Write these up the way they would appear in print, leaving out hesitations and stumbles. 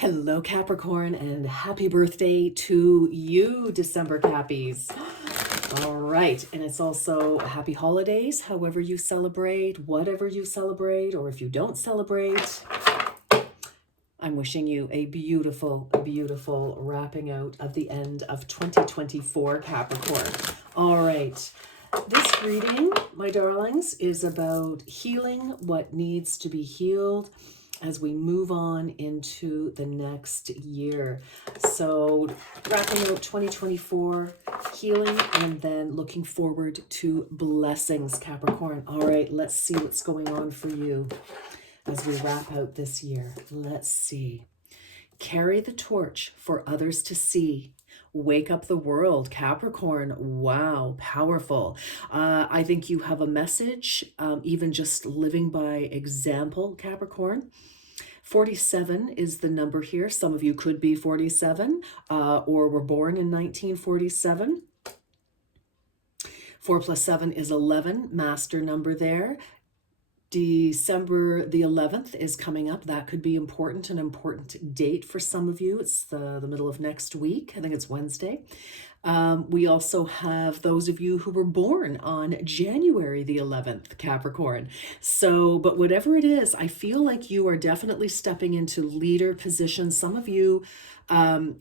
Hello, Capricorn, and happy birthday to you, December Cappies. All right, and it's also happy holidays, however you celebrate, whatever you celebrate, or if you don't celebrate. I'm wishing you a beautiful, beautiful wrapping out of the end of 2024, Capricorn. All right. This reading, my darlings, is about healing what needs to be healed as we move on into the next year. So wrapping out 2024, healing, and then looking forward to blessings, Capricorn. All right, let's see what's going on for you as we wrap out this year. Let's see. Carry the torch for others to see. Wake up the world, Capricorn. Wow, powerful. I think you have a message, even just living by example, Capricorn. 47 is the number here. Some of you could be 47 or were born in 1947. 4 plus 7 is 11, master number there. December the 11th is coming up. That could be important, an important date for some of you. It's the middle of next week. I think it's Wednesday. We also have those of you who were born on January the 11th, Capricorn. So, but whatever it is, I feel like you are definitely stepping into leader positions. Some of you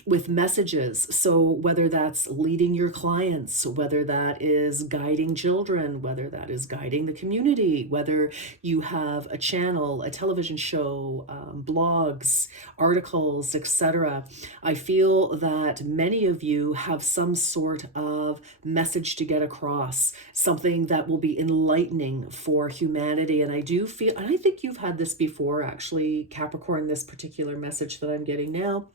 with messages. So whether that's leading your clients, whether that is guiding children, whether that is guiding the community, whether you have a channel, a television show, blogs, articles, etc. I feel that many of you have some sort of message to get across, something that will be enlightening for humanity. And I do feel, and I think you've had this before actually, Capricorn, this particular message that I'm getting now,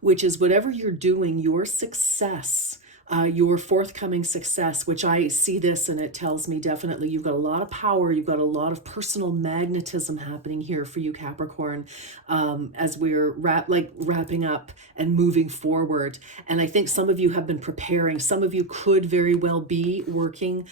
which is whatever you're doing, your success, your forthcoming success, which I see this and it tells me definitely you've got a lot of power, you've got a lot of personal magnetism happening here for you, Capricorn, as we're wrapping up and moving forward. And I think some of you have been preparing. Some of you could very well be working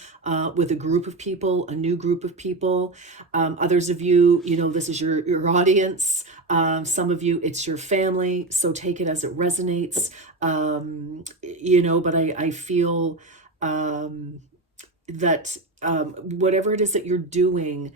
with a group of people, a new group of people. Others of you, this is your audience. Some of you, it's your family. So take it as it resonates. But I feel that whatever it is that you're doing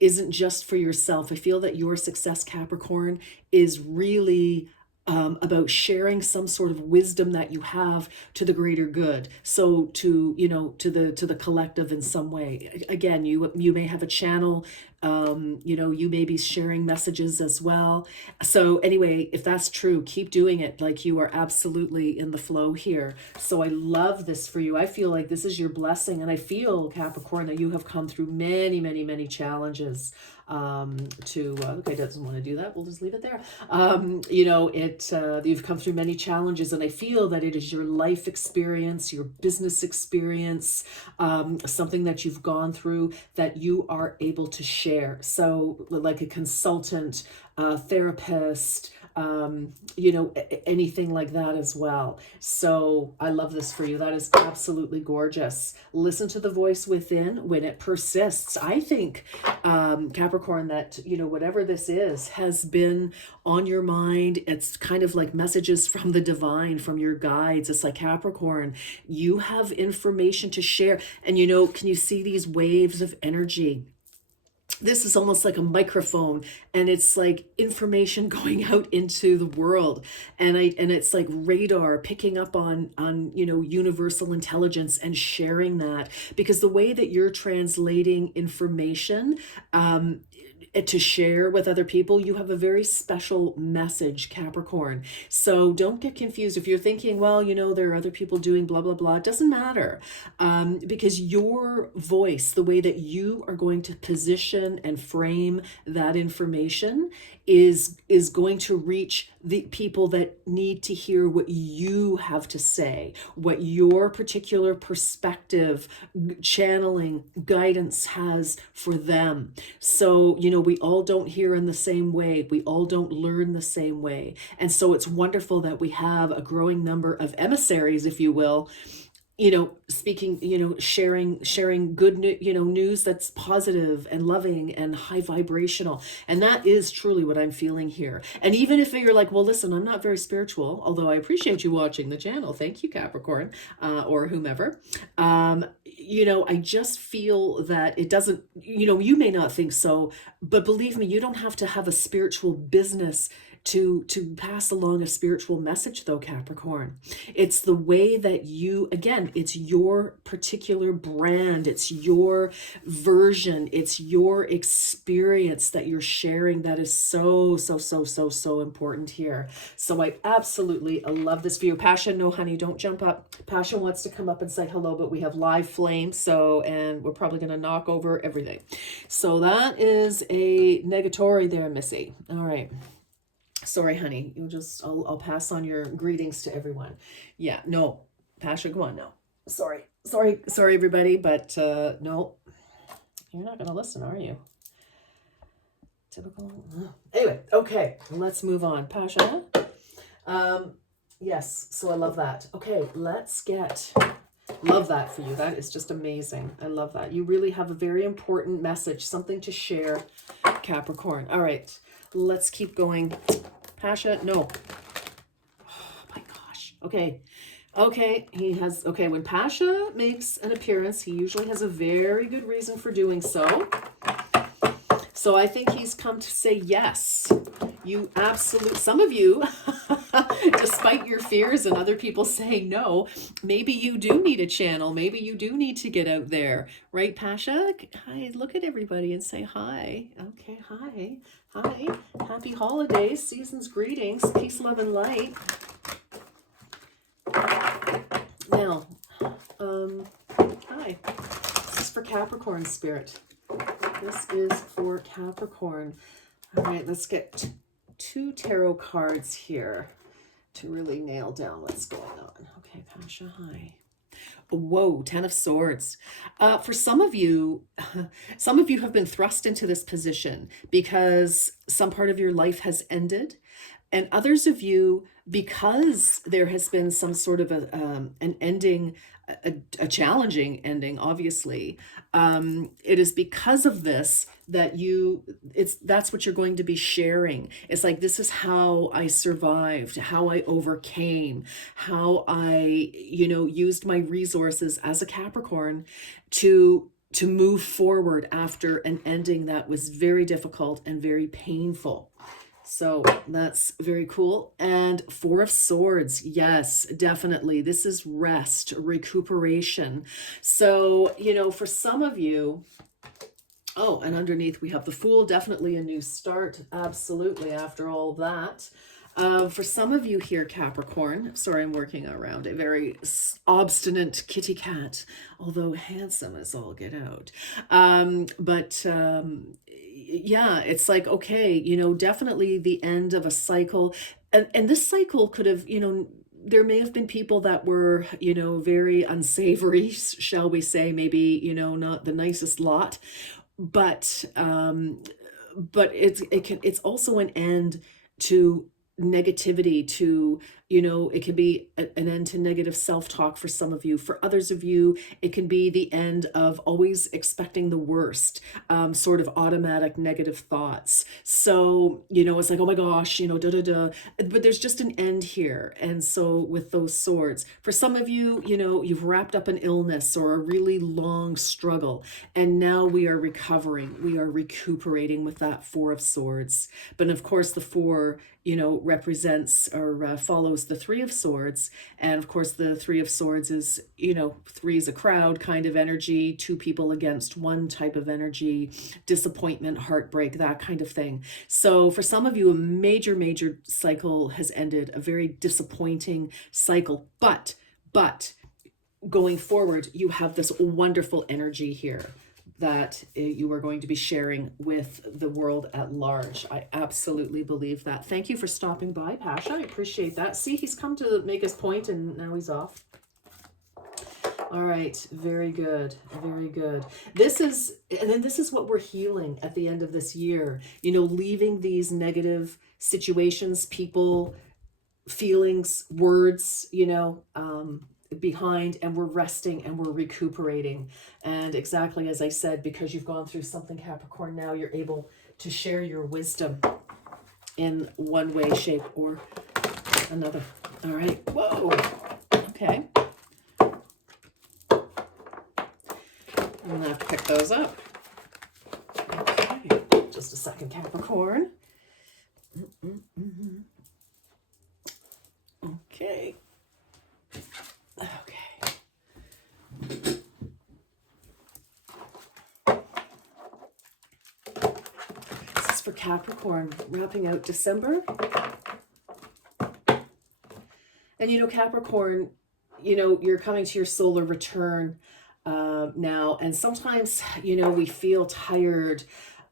isn't just for yourself. I feel that your success, Capricorn, is really about sharing some sort of wisdom that you have to the greater good. So to the collective in some way. Again, you may have a channel. You may be sharing messages as well. So anyway, if that's true, keep doing it. Like, you are absolutely in the flow here. So I love this for you. I feel like this is your blessing. And I feel, Capricorn, that you have come through many, many, many challenges. Okay, doesn't want to do that. We'll just leave it there. You've come through many challenges, and I feel that it is your life experience, your business experience, something that you've gone through that you are able to share. So like a consultant, therapist, anything like that as well. So I love this for you. That is absolutely gorgeous. Listen to the voice within when it persists. I think, Capricorn, that, whatever this is has been on your mind. It's kind of like messages from the divine, from your guides. It's like, Capricorn, you have information to share. And, can you see these waves of energy? This is almost like a microphone, and it's like information going out into the world, and it's like radar picking up on universal intelligence and sharing that, because the way that you're translating information to share with other people, you have a very special message, Capricorn. So don't get confused if you're thinking, well, there are other people doing blah, blah, blah. It doesn't matter, because your voice, the way that you are going to position and frame that information is going to reach the people that need to hear what you have to say, what your particular perspective, channeling, guidance has for them. So, we all don't hear in the same way. We all don't learn the same way. And so it's wonderful that we have a growing number of emissaries, if you will, speaking, sharing good, news that's positive and loving and high vibrational. And that is truly what I'm feeling here. And even if you're like, well, listen, I'm not very spiritual, although I appreciate you watching the channel. Thank you, Capricorn, or whomever. I just feel that it doesn't, you may not think so, but believe me, you don't have to have a spiritual business to pass along a spiritual message, though, Capricorn. It's the way that you, again, it's your particular brand, it's your version, it's your experience that you're sharing that is so, so, so, so, so important here. So I absolutely love this view. Pasha, no, honey, don't jump up. Pasha wants to come up and say hello, but we have live flame, and we're probably going to knock over everything. So that is a negatory there, Missy. All right. Sorry, honey. I'll pass on your greetings to everyone. Yeah, no, Pasha, go on now. Sorry, everybody, but no, you're not gonna listen, are you? Typical. Anyway, okay, let's move on. Pasha. Yes, so I love that. Okay, love that for you. That is just amazing. I love that. You really have a very important message, something to share, Capricorn. All right, let's keep going. Pasha, no. Oh my gosh. Okay, when Pasha makes an appearance, he usually has a very good reason for doing so. So I think he's come to say yes. Some of you, despite your fears and other people saying no, maybe you do need a channel. Maybe you do need to get out there. Right, Pasha? Hi, look at everybody and say hi. Okay, hi. Hi. Happy holidays, season's greetings, peace, love, and light. Now, hi. This is for Capricorn spirit. This is for Capricorn. All right, let's get two tarot cards here to really nail down what's going on. Okay, Pasha, hi. Whoa, 10 of Swords. For some of you have been thrust into this position because some part of your life has ended. And others of you, because there has been some sort of an ending, a challenging ending, obviously, it is because of this that that's what you're going to be sharing. It's like, this is how I survived, how I overcame, how I, used my resources as a Capricorn to move forward after an ending that was very difficult and very painful. So that's very cool. And Four of Swords. Yes, definitely. This is rest, recuperation. So, for some of you, oh, and underneath we have the Fool, definitely a new start. Absolutely. After all that. For some of you here, Capricorn, sorry, I'm working around a very obstinate kitty cat, although handsome as all get out. Yeah, it's like, okay, definitely the end of a cycle. And this cycle could have, there may have been people that were, very unsavory, shall we say, maybe, not the nicest lot, but it's also an end to negativity, to it can be an end to negative self-talk for some of you. For others of you, it can be the end of always expecting the worst, sort of automatic negative thoughts. So, it's like, oh my gosh, but there's just an end here. And so with those swords, for some of you, you've wrapped up an illness or a really long struggle, and now we are recovering. We are recuperating with that Four of Swords. But of course, the four, represents or follows the Three of Swords. And of course, the Three of Swords is, three is a crowd kind of energy, two people against one type of energy, disappointment, heartbreak, that kind of thing. So for some of you, a major, major cycle has ended, a very disappointing cycle. But going forward, you have this wonderful energy here that you are going to be sharing with the world at large. I absolutely believe that. Thank you for stopping by, Pasha. I appreciate that. See, he's come to make his point and now he's off. All right, very good, very good. This is what we're healing at the end of this year. Leaving these negative situations, people, feelings, words, behind, and we're resting and we're recuperating. And exactly as I said, because you've gone through something, Capricorn, now you're able to share your wisdom in one way, shape, or another. All right. Whoa. Okay. I'm going to have to pick those up. Okay. Just a second, Capricorn. Okay. Okay. This is for Capricorn, wrapping out December. And, you know, Capricorn, you know, you're coming to your solar return now. And sometimes, you know, we feel tired,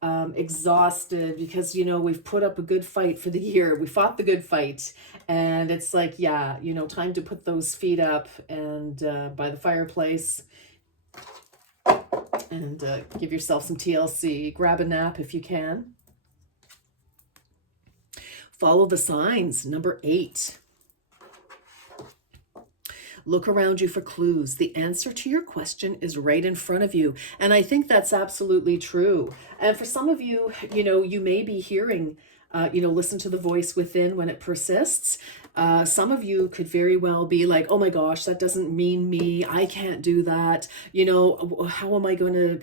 exhausted because, you know, we've put up a good fight for the year. We fought the good fight. And it's like, yeah, you know, time to put those feet up and by the fireplace and give yourself some TLC. Grab a nap if you can. Follow the signs. Number 8. Look around you for clues. The answer to your question is right in front of you. And I think that's absolutely true. And for some of you, you know, you may be hearing, you know, listen to the voice within when it persists. Some of you could very well be like, oh my gosh, that doesn't mean me. I can't do that. You know, how am I going to,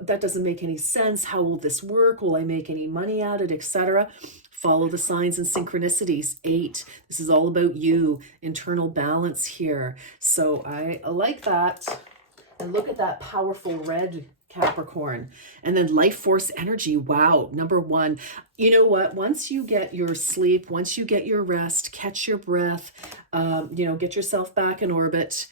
that doesn't make any sense. How will this work? Will I make any money at it, etc.? Follow the signs and synchronicities. 8. This is all about you, internal balance here. So I like that. And look at that powerful red, Capricorn. And then life force energy. Wow. Number 1. You know what? Once you get your sleep, once you get your rest, catch your breath, you know, get yourself back in orbit.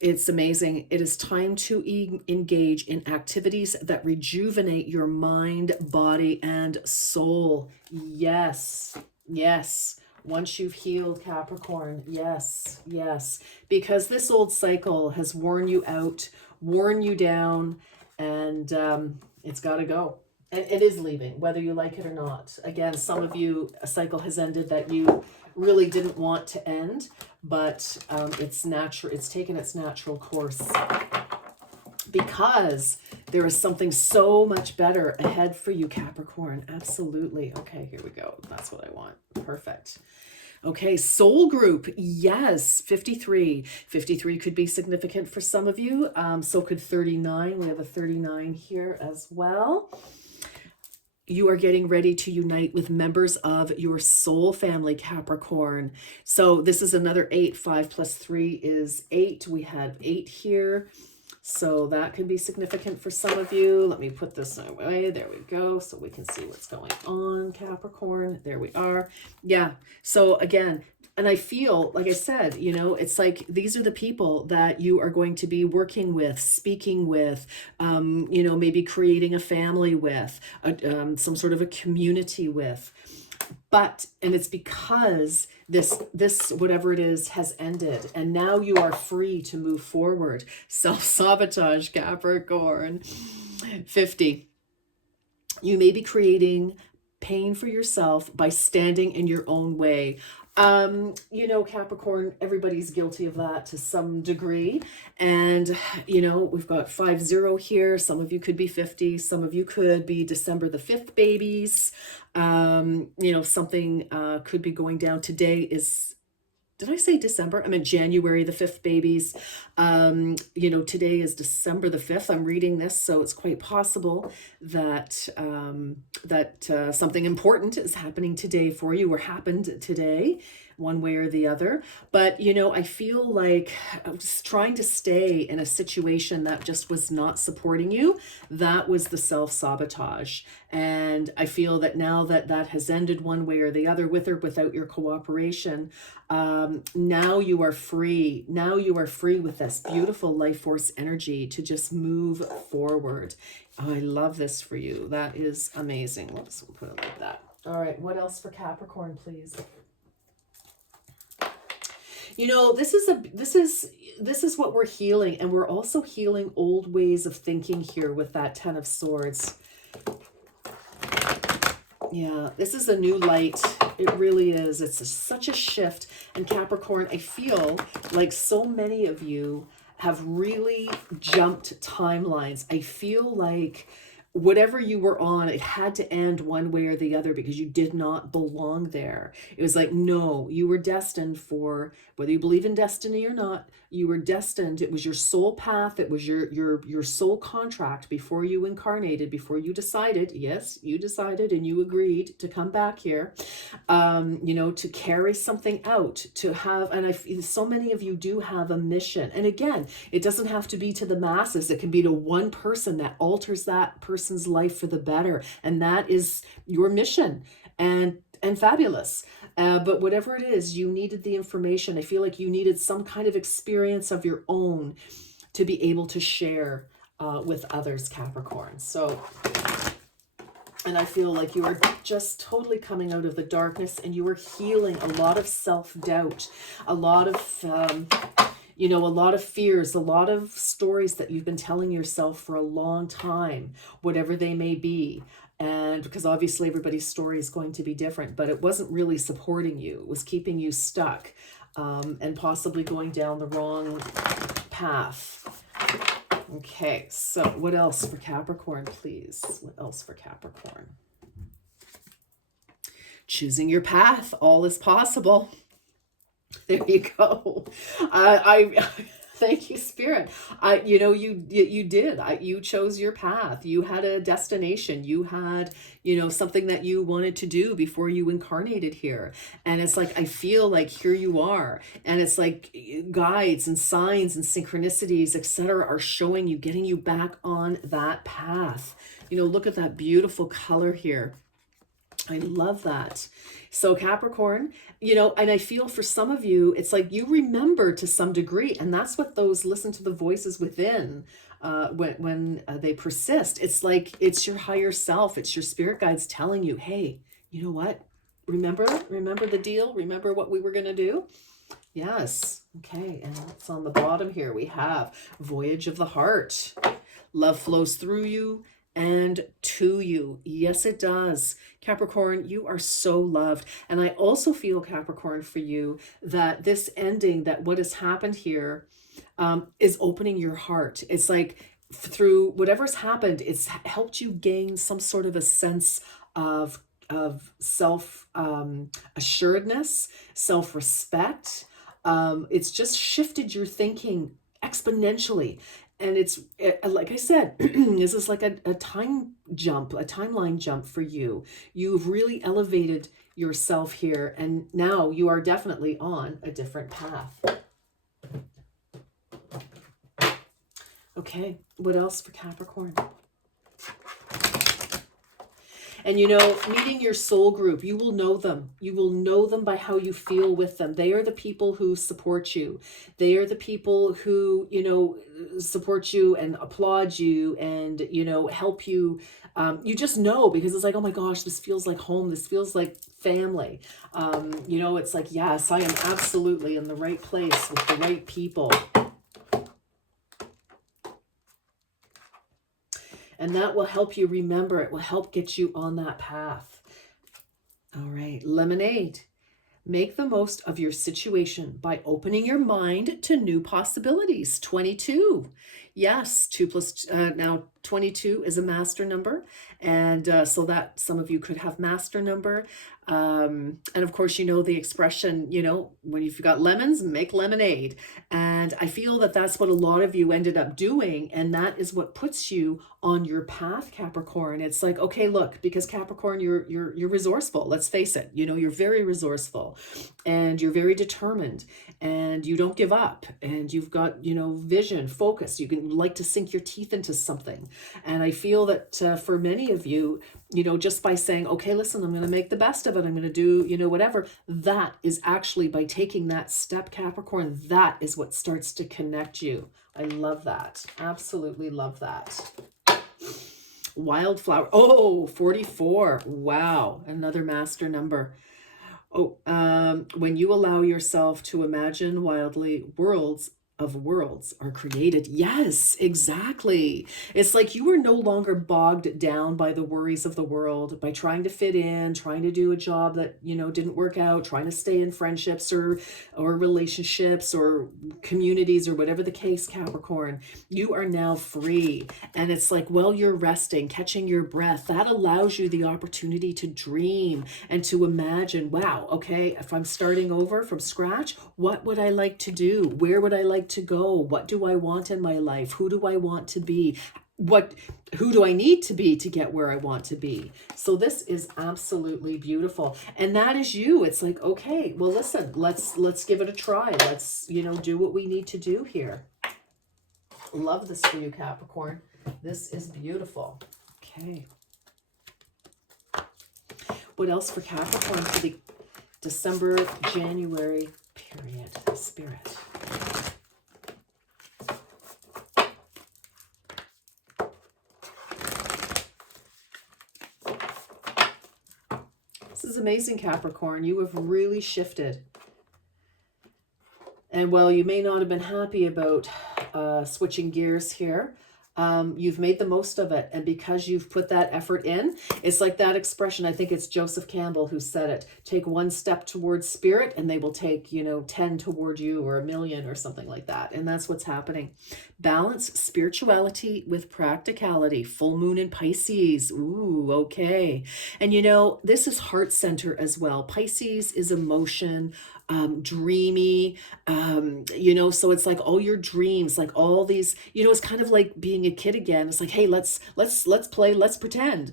It's amazing. It is time to engage in activities that rejuvenate your mind, body, and soul. Yes, yes. Once you've healed, Capricorn, yes, yes. Because this old cycle has worn you out, worn you down, and it's got to go. And it is leaving, whether you like it or not. Again, some of you, a cycle has ended that you really didn't want to end, but it's natural. It's taken its natural course because there is something so much better ahead for you, Capricorn. Absolutely. Okay, here we go. That's what I want. Perfect. Okay, soul group. Yes, 53. 53 could be significant for some of you. So could 39. We have a 39 here as well. You are getting ready to unite with members of your soul family, Capricorn. So this is another 8. 5 plus 3 is 8. We have 8 here. So that can be significant for some of you. Let me put this away. There we go. So we can see what's going on, Capricorn. There we are. Yeah. So again, and I feel, like I said, you know, it's like these are the people that you are going to be working with, speaking with, you know, maybe creating a family with, some sort of a community with. But, and it's because this whatever it is has ended, and now you are free to move forward. Self-sabotage, Capricorn. 50. You may be creating pain for yourself by standing in your own way. You know, Capricorn, everybody's guilty of that to some degree. And, you know, we've got 50 here. Some of you could be 50. Some of you could be December the 5th babies. You know, something could be going down. Today is, did I say December? I meant January the 5th babies. You know, today is December the 5th. I'm reading this, so it's quite possible that something important is happening today for you, or happened today, one way or the other. But, you know, I feel like I was trying to stay in a situation that just was not supporting you. That was the self-sabotage. And I feel that now that that has ended one way or the other, with or without your cooperation, now you are free. Now you are free with this beautiful life force energy to just move forward. Oh, I love this for you. That is amazing. We'll just put it like that. All right. What else for Capricorn, please? You know, this is what we're healing, and we're also healing old ways of thinking here with that 10 of Swords. Yeah, this is a new light. It really is. Such a shift. And Capricorn, I feel like so many of you have really jumped timelines. I feel like whatever you were on, it had to end one way or the other because you did not belong there. It was like, no, you were destined for, whether you believe in destiny or not, you were destined. It was your soul path. It was your soul contract before you incarnated, before you decided, yes, you decided and you agreed to come back here, you know, to carry something out, to have, and I feel so many of you do have a mission. And again, it doesn't have to be to the masses. It can be to one person that alters that person's life for the better. And that is your mission. And fabulous. But whatever it is, you needed the information. I feel like you needed some kind of experience of your own to be able to share with others, Capricorn. So, and I feel like you are just totally coming out of the darkness, and you are healing a lot of self-doubt, a lot of, you know, a lot of fears, a lot of stories that you've been telling yourself for a long time, whatever they may be. And because obviously everybody's story is going to be different, but it wasn't really supporting you. It was keeping you stuck, and possibly going down the wrong path. Okay, so what else for Capricorn, please? What else for Capricorn? Choosing your path. All is possible. There you go. I thank you, Spirit. You know, you did. You chose your path. You had a destination. You had, you know, something that you wanted to do before you incarnated here. And it's like, I feel like here you are. And it's like guides and signs and synchronicities, etc., are showing you, getting you back on that path. You know, look at that beautiful color here. I love that. So Capricorn, you know, and I feel for some of you, it's like you remember to some degree, and that's what those listen to the voices within, when they persist. It's like, it's your higher self. It's your spirit guides telling you, hey, you know what? Remember the deal? Remember what we were going to do? Yes. Okay. And what's on the bottom here? We have Voyage of the Heart. Love flows through you and to you. Yes, it does. Capricorn, you are so loved. And I also feel, Capricorn, for you, that this ending, that what has happened here, is opening your heart. It's like through whatever's happened, it's helped you gain some sort of a sense of self assuredness, self-respect. It's just shifted your thinking exponentially. And it's like I said, this is like a time jump, a timeline jump for you. You've really elevated yourself here, and now you are definitely on a different path. Okay, what else for Capricorn? And, you know, meeting your soul group, you will know them. You will know them by how you feel with them. They are the people who support you. They are the people who, you know, support you and applaud you and, you know, help you. You just know, because it's like, oh my gosh, this feels like home. This feels like family. You know, it's like, yes, I am absolutely in the right place with the right people. And that will help you remember. It will help get you on that path. All right, Lemonade. Make the most of your situation by opening your mind to new possibilities. 22. Yes, 2 plus, now 22 is a master number. And so that some of you could have master number. And of course, you know the expression, you know, when you've got lemons, make lemonade. And I feel that that's what a lot of you ended up doing. And that is what puts you on your path, Capricorn. It's like, okay, look, because Capricorn, you're resourceful. Let's face it. You know, you're very resourceful and you're very determined and you don't give up, and you've got, you know, vision, focus. You can like to sink your teeth into something. And I feel that for many of you, you know, just by saying, okay, listen, I'm going to make the best of it. I'm going to do, you know, whatever. That is actually, by taking that step, Capricorn, that is what starts to connect you. I love that. Absolutely love that. Wildflower. Oh, 44. Wow. Another master number. Oh, when you allow yourself to imagine wildly worlds of worlds are created. Yes, exactly. It's like you are no longer bogged down by the worries of the world, by trying to fit in, trying to do a job that, didn't work out, trying to stay in friendships or relationships or communities or whatever the case, Capricorn. You are now free. And it's like, while you're resting, catching your breath, that allows you the opportunity to dream and to imagine, wow, okay, if I'm starting over from scratch, what would I like to do? Where would I like to go? What do I want in my life? Who do I want to be? Who do I need to be to get where I want to be? So this is absolutely beautiful. And that is you. It's like, okay, well, listen, let's give it a try. Let's, do what we need to do here. Love this for you, Capricorn. This is beautiful. Okay. What else for Capricorn for the December, January period? Spirit. This is amazing, Capricorn. You have really shifted. And while you may not have been happy about switching gears here, you've made the most of it. And because you've put that effort in, it's like that expression, I think it's Joseph Campbell who said it, take one step towards spirit and they will take, 10 toward you, or 1,000,000 or something like that. And that's what's happening. Balance spirituality with practicality. Full moon in Pisces. Ooh, okay. And this is heart center as well. Pisces is emotion, dreamy, so it's like all your dreams, like all these, it's kind of like being a kid again. It's like, hey, let's play, let's pretend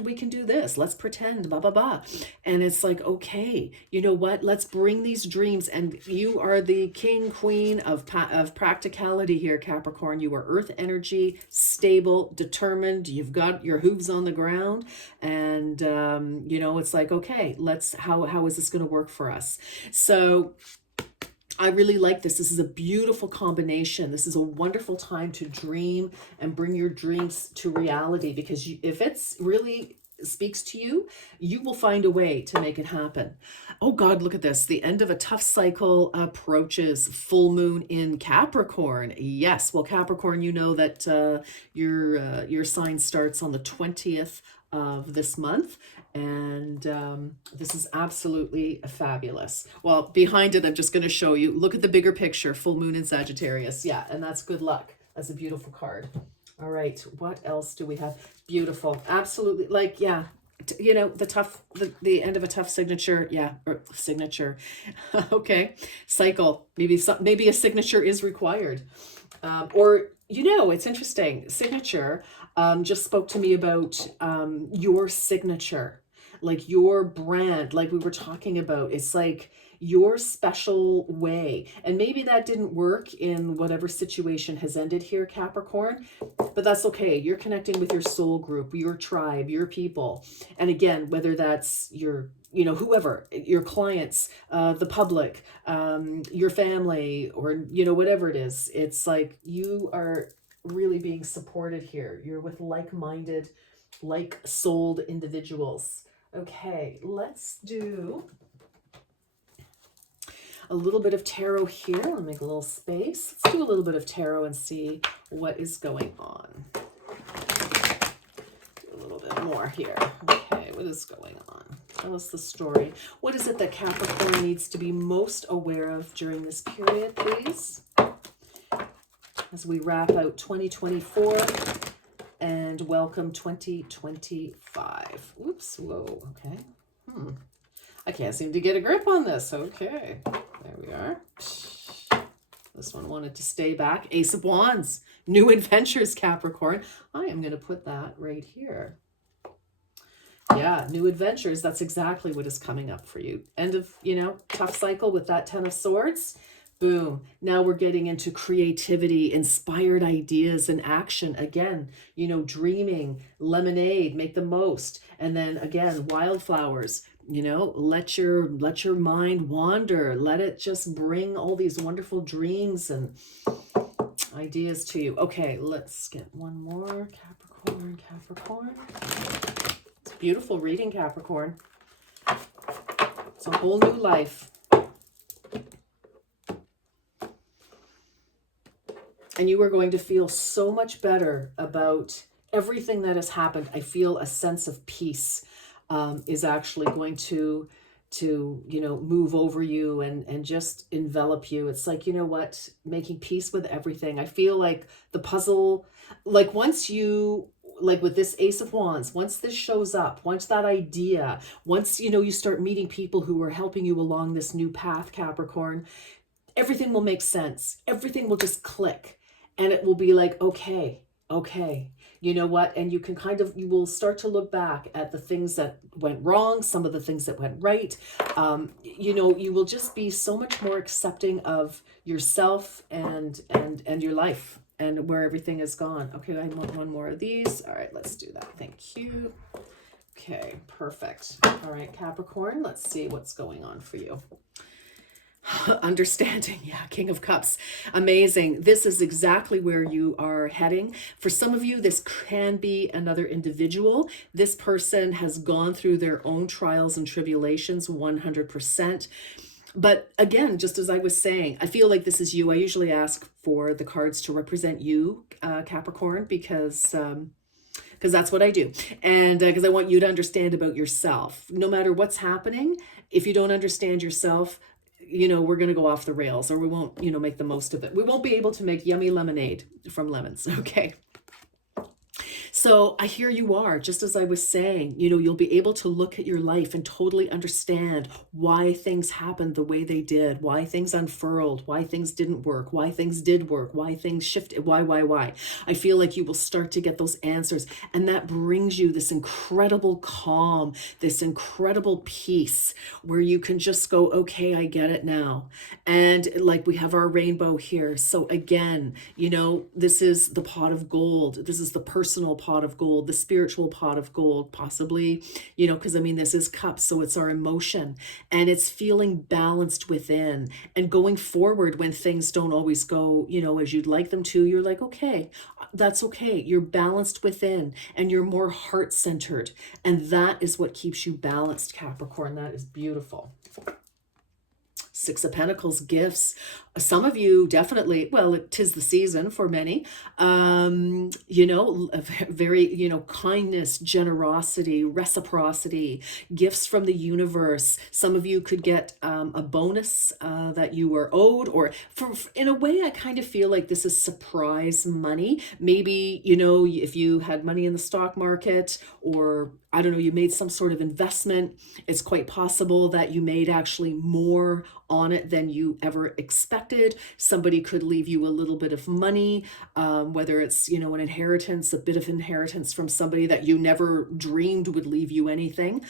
we can do this, let's pretend, blah blah blah. And it's like, okay, you know what, let's bring these dreams. And you are the king, queen of practicality here, Capricorn. You are earth energy, stable, determined, you've got your hooves on the ground. And it's like, okay, how is this going to work for us? So I really like this. This is a beautiful combination. This is a wonderful time to dream and bring your dreams to reality, because if it's really speaks to you, you will find a way to make it happen. Oh God, look at this. The end of a tough cycle approaches. Full moon in Capricorn. Yes. Well, Capricorn, you know that your sign starts on the 20th of this month. And this is absolutely fabulous. Well, behind it, I'm just going to show you. Look at the bigger picture. Full moon in Sagittarius. Yeah, and that's good luck. That's a beautiful card. All right, what else do we have? Beautiful. Absolutely. Like, yeah, the end of a tough signature. Yeah, or signature. Okay. Cycle. Maybe a signature is required. Or, it's interesting. Signature just spoke to me about your signature, like your brand, like we were talking about. It's like your special way. And maybe that didn't work in whatever situation has ended here, Capricorn, but that's okay. You're connecting with your soul group, your tribe, your people. And again, whether that's your whoever, your clients, the public, your family, or, whatever it is, it's like you are really being supported here. You're with like-minded, like-souled individuals. Okay, let's do a little bit of tarot here. I'll make a little space. Let's do a little bit of tarot and see what is going on. Do a little bit more here. Okay, what is going on? Tell us the story. What is it that Capricorn needs to be most aware of during this period, please? As we wrap out 2024 and welcome 2025. Oops, whoa, okay. I can't seem to get a grip on this. Okay, there we are. This one wanted to stay back. Ace of Wands, new adventures, Capricorn. I am going to put that right here. Yeah, new adventures. That's exactly what is coming up for you. End of, tough cycle with that 10 of Swords. Boom. Now we're getting into creativity, inspired ideas, and action. Again, dreaming, lemonade, make the most. And then again, wildflowers, let your mind wander. Let it just bring all these wonderful dreams and ideas to you. Okay, let's get one more. Capricorn. It's beautiful reading, Capricorn. It's a whole new life. And you are going to feel so much better about everything that has happened. I feel a sense of peace is actually going to move over you and just envelop you. It's like, you know what, making peace with everything. I feel like the puzzle, like once you, like with this Ace of Wands, once this shows up, once that idea, once you start meeting people who are helping you along this new path, Capricorn, everything will make sense. Everything will just click, and it will be like, okay, you know what? And you can you will start to look back at the things that went wrong, some of the things that went right. You will just be so much more accepting of yourself and your life and where everything is gone. Okay, I want one more of these. All right, let's do that. Thank you. Okay, perfect. All right, Capricorn, let's see what's going on for you. Understanding, yeah, King of Cups. Amazing. This is exactly where you are heading. For some of you, this can be another individual. This person has gone through their own trials and tribulations 100%. But again, just as I was saying, I feel like this is you. I usually ask for the cards to represent you, Capricorn, because that's what I do. And because I want you to understand about yourself. No matter what's happening, if you don't understand yourself, we're going to go off the rails, or we won't, make the most of it. We won't be able to make yummy lemonade from lemons. Okay. So here you are, just as I was saying, you'll be able to look at your life and totally understand why things happened the way they did, why things unfurled, why things didn't work, why things did work, why things shifted, why. I feel like you will start to get those answers, and that brings you this incredible calm, this incredible peace where you can just go, okay, I get it now. And like we have our rainbow here. So again, this is the pot of gold. This is the personal pot of gold, the spiritual pot of gold, possibly, because this is cups, so it's our emotion, and it's feeling balanced within and going forward when things don't always go, as you'd like them to. You're like, okay, that's okay. You're balanced within, and you're more heart-centered, and that is what keeps you balanced, Capricorn. That is beautiful. Six of Pentacles, gifts. Some of you definitely, well, 'tis the season for many, very, kindness, generosity, reciprocity, gifts from the universe. Some of you could get a bonus that you were owed, or in a way, I kind of feel like this is surprise money. Maybe, if you had money in the stock market, or I don't know, you made some sort of investment, it's quite possible that you made actually more on it than you ever expected. Somebody could leave you a little bit of money, whether it's, an inheritance, a bit of inheritance from somebody that you never dreamed would leave you anything,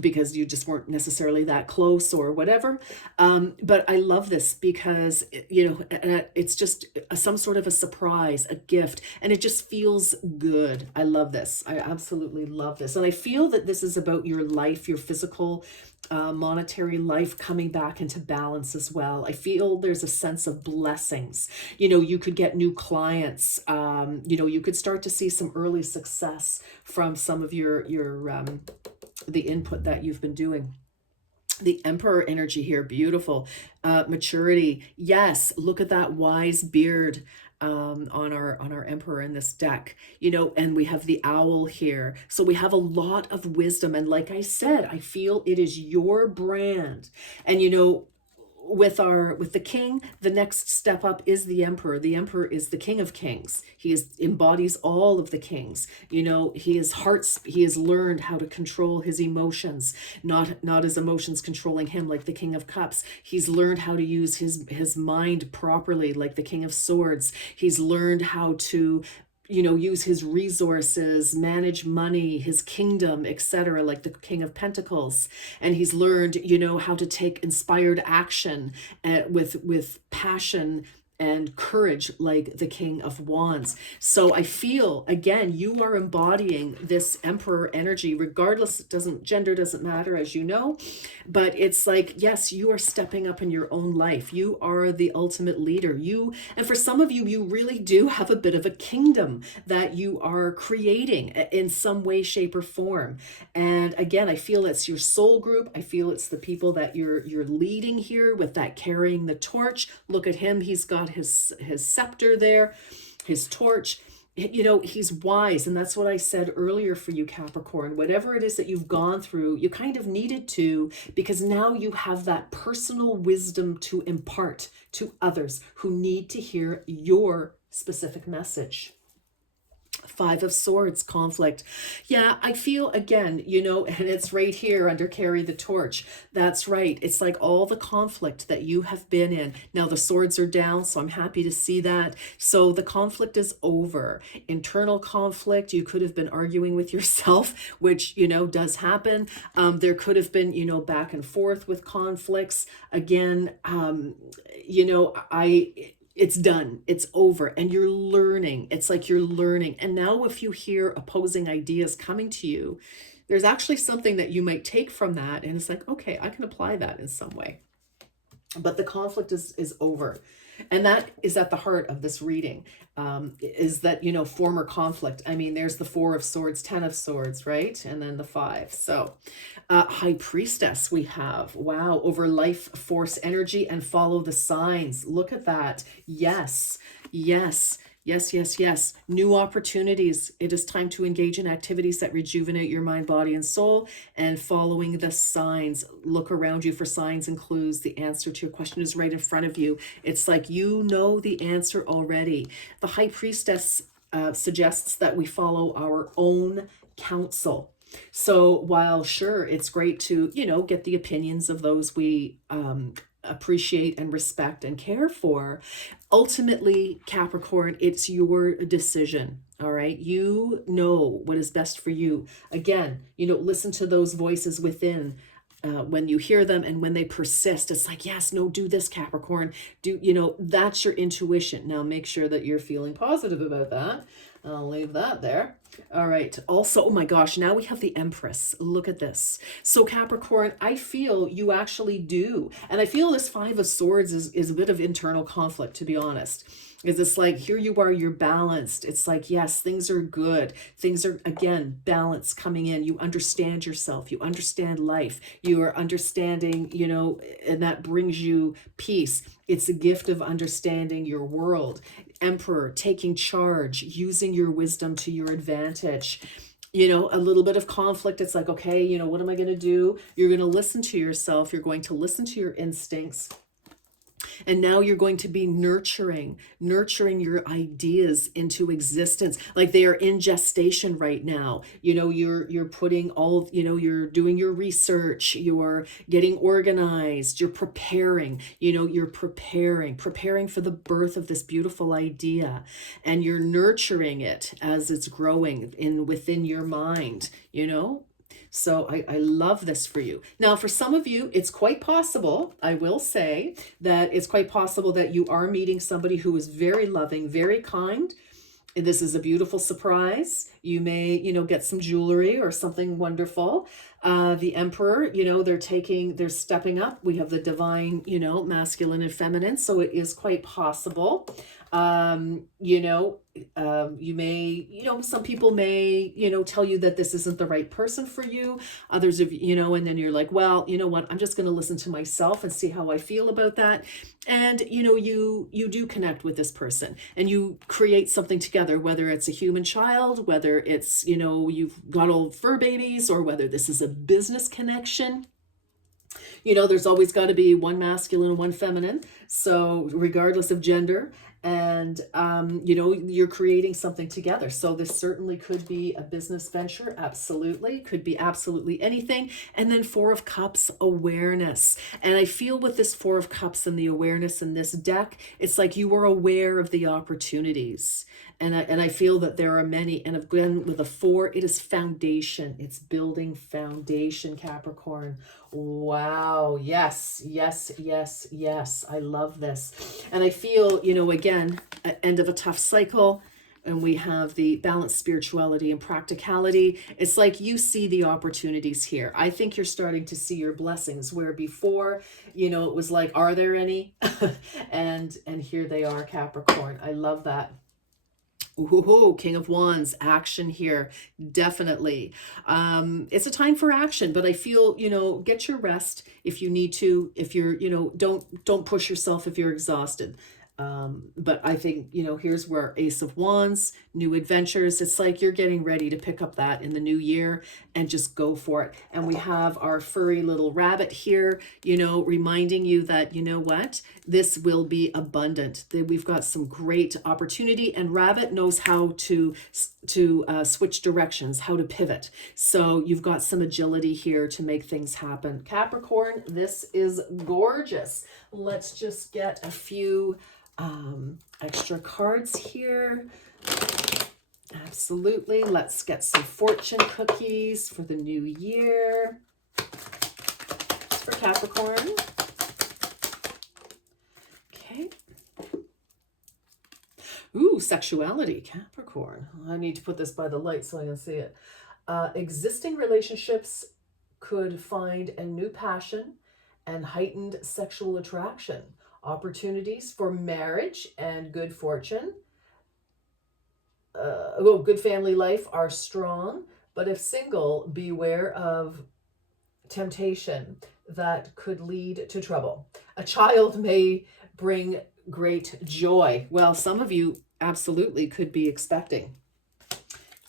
because you just weren't necessarily that close or whatever. But I love this because, it's just some sort of a surprise, a gift, and it just feels good. I love this. I absolutely love this. And I feel that this is about your life, your physical, monetary life coming back into balance as well. I feel there's a sense of blessings. You could get new clients. You could start to see some early success from some of your the input that you've been doing. The Emperor energy here, beautiful. Maturity. Yes, look at that wise beard on our Emperor in this deck, and we have the owl here. So we have a lot of wisdom. And like I said, I feel it is your brand. And with the king, the next step up is the emperor. The emperor is the king of kings. He embodies all of the kings. He has learned how to control his emotions, not his emotions controlling him, like the king of cups. He's learned how to use his mind properly, like the king of swords. He's learned how to use his resources, manage money, his kingdom, etc., like the King of Pentacles. And he's learned, how to take inspired action with passion and courage, like the King of Wands. So I feel, again, you are embodying this Emperor energy, regardless, gender doesn't matter, as you know, but it's like, yes, you are stepping up in your own life. You are the ultimate leader. And for some of you, you really do have a bit of a kingdom that you are creating in some way, shape, or form. And again, I feel it's your soul group. I feel it's the people that you're leading here with that carrying the torch. Look at him. He's got got his scepter there, his torch. You know, he's wise. And that's what I said earlier for you, Capricorn. Whatever it is that you've gone through, you kind of needed to, because now you have that personal wisdom to impart to others who need to hear your specific message. Five of Swords, conflict. Yeah, I feel again, you know, and it's right here under carry the torch. That's right. It's like all the conflict that you have been in. Now the swords are down, so I'm happy to see that. So the conflict is over. Internal conflict, you could have been arguing with yourself, which, you know, does happen. There could have been, you know, back and forth with conflicts. Again, you know, it's done, it's over, and you're learning. It's like you're learning. And now if you hear opposing ideas coming to you, there's actually something that you might take from that, and it's like, okay, I can apply that in some way. But the conflict is over. And that is at the heart of this reading, is that, you know, former conflict. I mean, there's the Four of Swords, Ten of Swords, right? And then the Five. So High Priestess we have. Wow, over life force energy and follow the signs. Look at that. Yes, yes. Yes, yes, yes. New opportunities. It is time to engage in activities that rejuvenate your mind, body, and soul, and following the signs. Look around you for signs and clues. The answer to your question is right in front of you. It's like you know the answer already. The High Priestess suggests that we follow our own counsel. So while sure, it's great to, you know, get the opinions of those we appreciate and respect and care for, ultimately, Capricorn, it's your decision. All right. You know what is best for you. Again, you know, listen to those voices within. When you hear them and when they persist, it's like, yes, no, do this, Capricorn. Do, you know, that's your intuition. Now make sure that you're feeling positive about that. I'll leave that there. All right. Also, oh my gosh, now we have the Empress. Look at this. So Capricorn, I feel you actually do. And I feel this Five of Swords is a bit of internal conflict, to be honest. Is it's like, here you are, you're balanced. It's like, yes, things are good. Things are, again, balance coming in. You understand yourself. You understand life. You are understanding, you know, and that brings you peace. It's a gift of understanding your world. Emperor, taking charge, using your wisdom to your advantage. You know, a little bit of conflict. It's like, okay, you know, what am I going to do? You're going to listen to yourself. You're going to listen to your instincts. And now you're going to be nurturing your ideas into existence. Like they are in gestation right now. You know, you're putting all, you know, you're doing your research, you're getting organized, you're preparing, you know, you're preparing for the birth of this beautiful idea. And you're nurturing it as it's growing within your mind, you know. So I love this for you. Now, for some of you, it's quite possible, I will say, that it's quite possible that you are meeting somebody who is very loving, very kind. This is a beautiful surprise. You may, you know, get some jewelry or something wonderful. The Emperor, you know, they're stepping up. We have the divine, you know, masculine and feminine. So it is quite possible. You know, you may, you know, some people may, you know, tell you that this isn't the right person for you. Others of you know, and then you're like, well, you know what, I'm just going to listen to myself and see how I feel about that. And, you know, you do connect with this person and you create something together, whether it's a human child, whether it's, you know, you've got old fur babies, or whether this is a business connection. You know, there's always got to be one masculine and one feminine. So regardless of gender, and you know, you're creating something together. So this certainly could be a business venture. Absolutely. Could be absolutely anything. And then Four of Cups, awareness. And I feel with this Four of Cups and the awareness in this deck, it's like you are aware of the opportunities. And I feel that there are many. And again, with a four, it is foundation. It's building foundation, Capricorn. Wow. Yes, yes, yes, yes. I love this. And I feel, you know, again, end of a tough cycle. And we have the balanced spirituality and practicality. It's like you see the opportunities here. I think you're starting to see your blessings, where before, you know, it was like, are there any? and here they are, Capricorn. I love that. Ooh, King of Wands, action here, definitely. It's a time for action, but I feel, you know, get your rest if you need to. If you're, you know, don't push yourself if you're exhausted. But I think, you know, here's where Ace of Wands, new adventures. It's like you're getting ready to pick up that in the new year and just go for it. And we have our furry little rabbit here, you know, reminding you that, you know what, this will be abundant. We've got some great opportunity, and rabbit knows how to switch directions, how to pivot. So you've got some agility here to make things happen. Capricorn, this is gorgeous. Let's just get a few extra cards here. Absolutely. Let's get some fortune cookies for the new year. It's for Capricorn. Okay. Ooh, sexuality, Capricorn. I need to put this by the light so I can see it. Existing relationships could find a new passion and heightened sexual attraction. Opportunities for marriage and good fortune. Good family life are strong, but if single, beware of temptation that could lead to trouble. A child may bring great joy. Well, some of you absolutely could be expecting,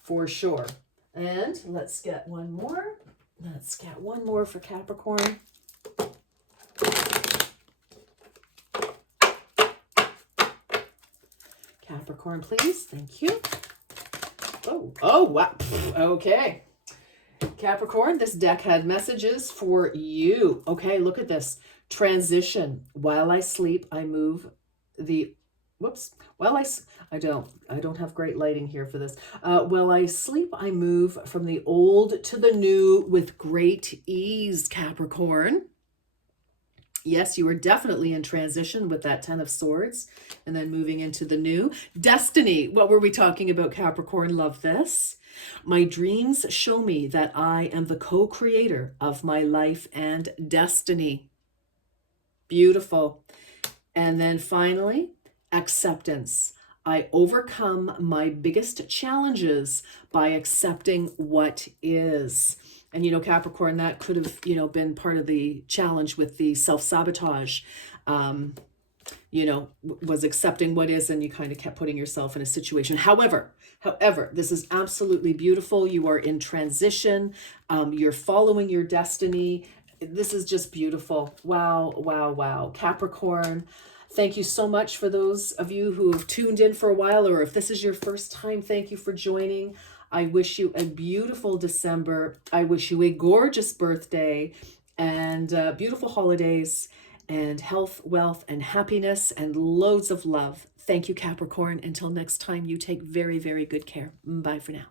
for sure. And let's get one more. Let's get one more for Capricorn. Capricorn, please. Thank you. Oh, wow. Okay. Capricorn, this deck had messages for you. Okay, look at this. Transition. While I sleep, I move the... Whoops. I don't have great lighting here for this. While I sleep, I move from the old to the new with great ease, Capricorn. Yes, you are definitely in transition with that 10 of Swords and then moving into the new. Destiny. What were we talking about, Capricorn? Love this. My dreams show me that I am the co-creator of my life and destiny. Beautiful. And then finally, acceptance. I overcome my biggest challenges by accepting what is. And, you know, Capricorn, that could have, you know, been part of the challenge with the self-sabotage, you know, was accepting what is, and you kind of kept putting yourself in a situation. However, this is absolutely beautiful. You are in transition. You're following your destiny. This is just beautiful. Wow, wow, wow. Capricorn, thank you so much for those of you who have tuned in for a while, or if this is your first time, thank you for joining. I wish you a beautiful December. I wish you a gorgeous birthday and beautiful holidays and health, wealth, and happiness and loads of love. Thank you, Capricorn. Until next time, you take very, very good care. Bye for now.